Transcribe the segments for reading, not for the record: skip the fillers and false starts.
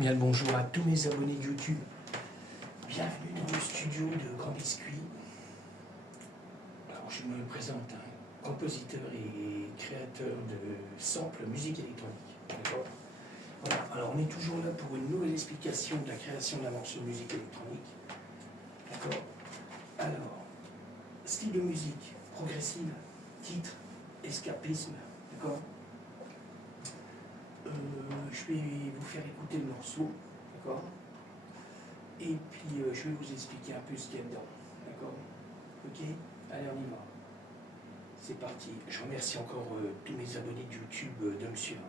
Bien le bonjour à tous mes abonnés YouTube. Bienvenue dans le studio de Grand Biscuit. Alors je me présente, compositeur et créateur de samples musique électronique. D'accord. Voilà. Alors on est toujours là pour une nouvelle explication de la création d'un morceau de musique électronique. D'accord. Alors, style de musique, progressive, titre, escapisme. D'accord. Je vais vous faire écouter le morceau, d'accord. Et puis je vais vous expliquer un peu ce qu'il y a dedans, d'accord. Ok. Allez, on y va. C'est parti. Je remercie encore tous mes abonnés de YouTube de me suivre.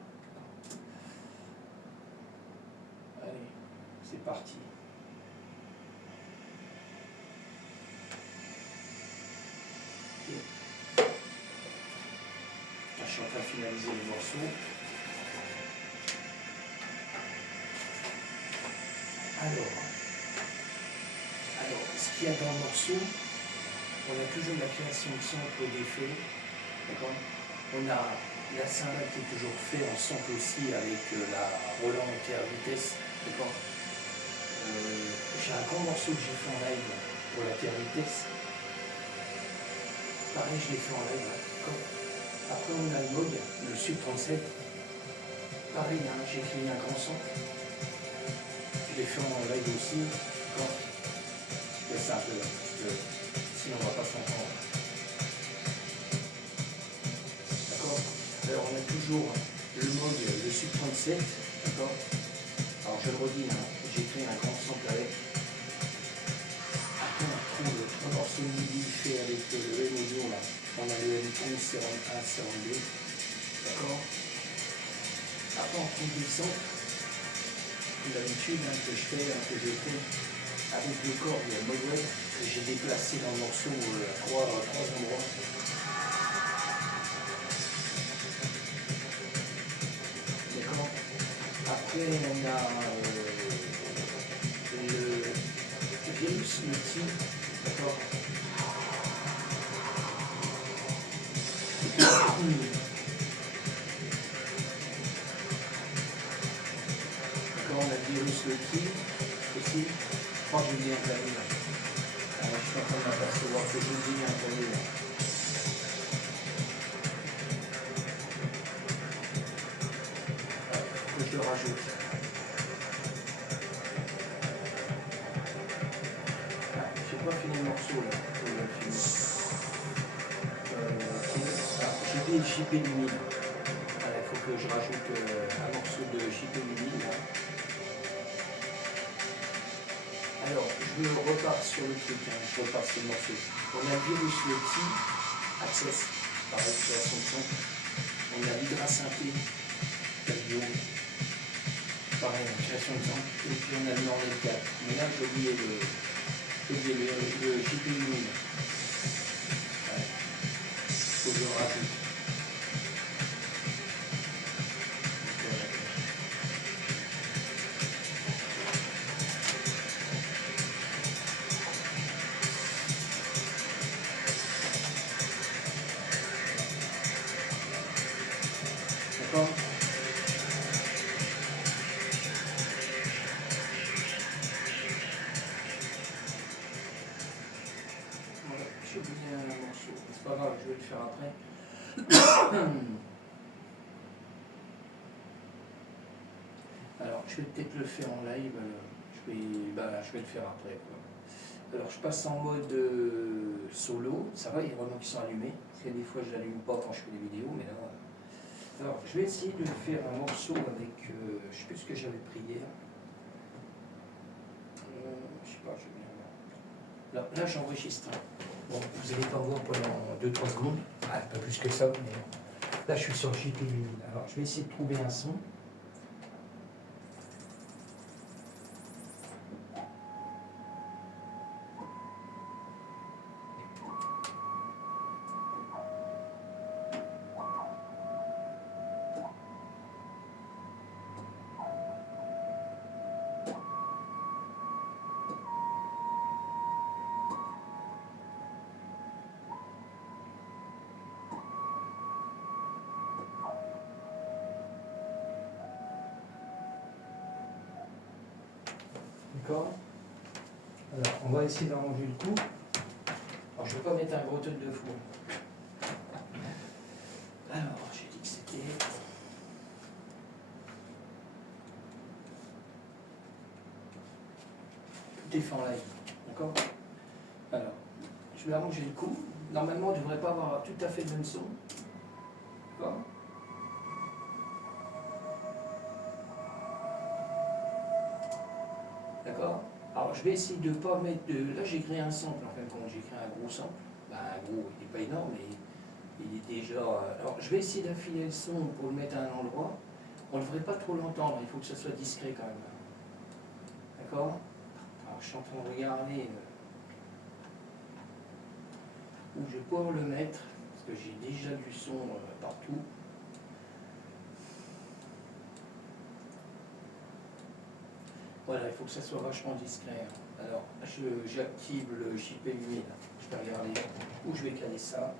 Allez, c'est parti. Okay. Je suis en train de finaliser le morceau. Alors, ce qu'il y a dans le morceau, on a toujours la création de sample d'effets, d'accord. On a la cymbale qui est toujours faite en sample aussi avec la Roland TR vitesse, d'accord. J'ai un grand morceau que j'ai fait en live pour la TR vitesse. Pareil, je l'ai fait en live, d'accord. Après, on a le mode, le Sub 37. Pareil, j'ai fait un grand sample. Je l'ai fait en live aussi, d'accord. C'est simple, parce que sinon on ne va pas s'entendre. D'accord. Alors on a toujours le mode, le Sub 37, d'accord. Alors je le redis, j'ai fait un grand sample avec. Après on trouve trois morceaux de MIDI faits avec le M-Audio là. On a le M11, 41, 42, d'accord. Après on trouve des samples, comme d'habitude, que je fais avec le corps, il y a le mode web que j'ai déplacé dans le morceau à trois endroits. D'accord. Après on a le virus multi, d'accord. D'accord, on a le virus multi aussi. Je crois que j'ai oublié un clavier là. Alors, je suis en train de m'apercevoir que j'ai oublié un clavier là. Faut que je le rajoute. J'ai pas fini le morceau là. J'ai oublié le JP Lumine. Il faut que je rajoute un morceau de JP Lumine là. Alors, je repars sur le truc, je repars sur le morceau. On a Virus Multi, Access, pareil, création de son. On a l'Hydra Synthé, Calio, pareil, création de son. Et puis on a le Norled 4. Mais là, j'ai oublié le JP Lumine. Ouais. Faut que je le rajoute. D'accord. Voilà, j'ai oublié un morceau. C'est pas grave, je vais le faire après. Alors, je vais peut-être le faire en live. Je vais le faire après, quoi. Alors, je passe en mode solo. Ça va, il y a vraiment qui sont allumés. Parce que des fois, je l'allume pas quand je fais des vidéos, mais là. Alors, je vais essayer de faire un morceau avec. Je sais plus ce que j'avais pris hier. Je sais pas, je vais bien. Là, j'enregistre. Bon, vous n'allez pas voir pendant 2-3 secondes. Ah, pas plus que ça, mais là, je suis sur JP Lumine. Alors, je vais essayer de trouver un son. D'accord? Alors, on va essayer d'arranger le coup. Alors, je ne vais pas mettre un gros truc de four. Alors, j'ai dit que c'était... Tout est fait en live. D'accord? Alors, je vais arranger le coup. Normalement, je ne devrais pas avoir tout à fait le même son. D'accord? D'accord? Alors, je vais essayer de ne pas mettre de... Là, j'ai créé un sample, en fin de compte. J'ai créé un gros sample. Ben, un gros, il n'est pas énorme, mais il est déjà... Alors, je vais essayer d'affiner le son pour le mettre à un endroit. On ne devrait pas trop l'entendre. Il faut que ça soit discret, quand même. D'accord? Alors, je suis en train de regarder où je vais pouvoir le mettre, parce que j'ai déjà du son partout. Voilà, il faut que ça soit vachement discret. Alors, j'active le JP humide. Je vais regarder où je vais caler ça.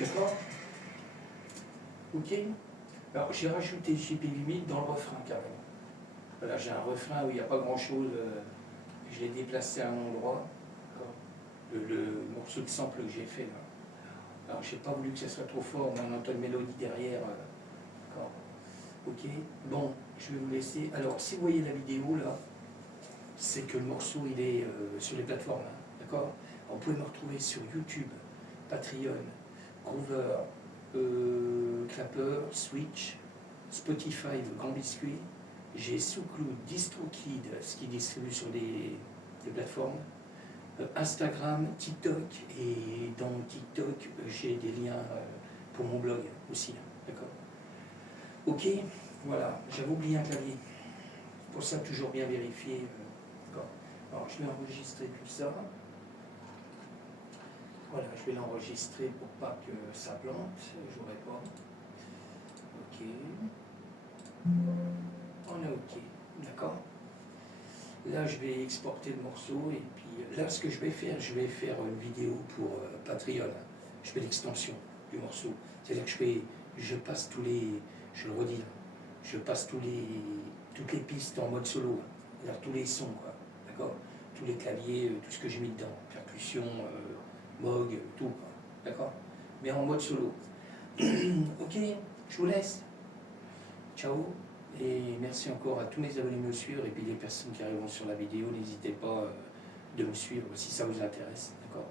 D'accord? Ok? Alors, j'ai rajouté JP humide dans le refrain, carrément. Voilà, j'ai un refrain où il n'y a pas grand-chose. Je l'ai déplacé à un endroit. Le morceau de sample que j'ai fait là. Alors, j'ai pas voulu que ça soit trop fort, mais on entend une mélodie derrière. D'accord? Ok? Bon, je vais vous laisser. Alors, si vous voyez la vidéo là, c'est que le morceau il est sur les plateformes. Hein, d'accord? Vous pouvez me retrouver sur YouTube, Patreon, Groover, Clapper, Switch, Spotify, le Grand Biscuit. J'ai SoundCloud, DistroKid, ce qui distribue sur des plateformes. Instagram, TikTok, et dans TikTok, j'ai des liens pour mon blog aussi. D'accord? Ok, voilà, j'avais oublié un clavier. Pour ça, toujours bien vérifier. D'accord. Alors, je vais enregistrer tout ça. Voilà, je vais l'enregistrer pour pas que ça plante. J'aurais pas. Ok. On est ok. D'accord. Là, je vais exporter le morceau et puis là, ce que je vais faire une vidéo pour Patreon. Je fais l'extension du morceau. C'est-à-dire que je passe je le redis, je passe toutes les pistes en mode solo. C'est-à-dire tous les sons, quoi. D'accord? Tous les claviers, tout ce que j'ai mis dedans. Percussion, Moog, tout, quoi. D'accord? Mais en mode solo. Ok, je vous laisse. Ciao. Et merci encore à tous mes abonnés de me suivre et puis les personnes qui arriveront sur la vidéo, n'hésitez pas de me suivre si ça vous intéresse. D'accord?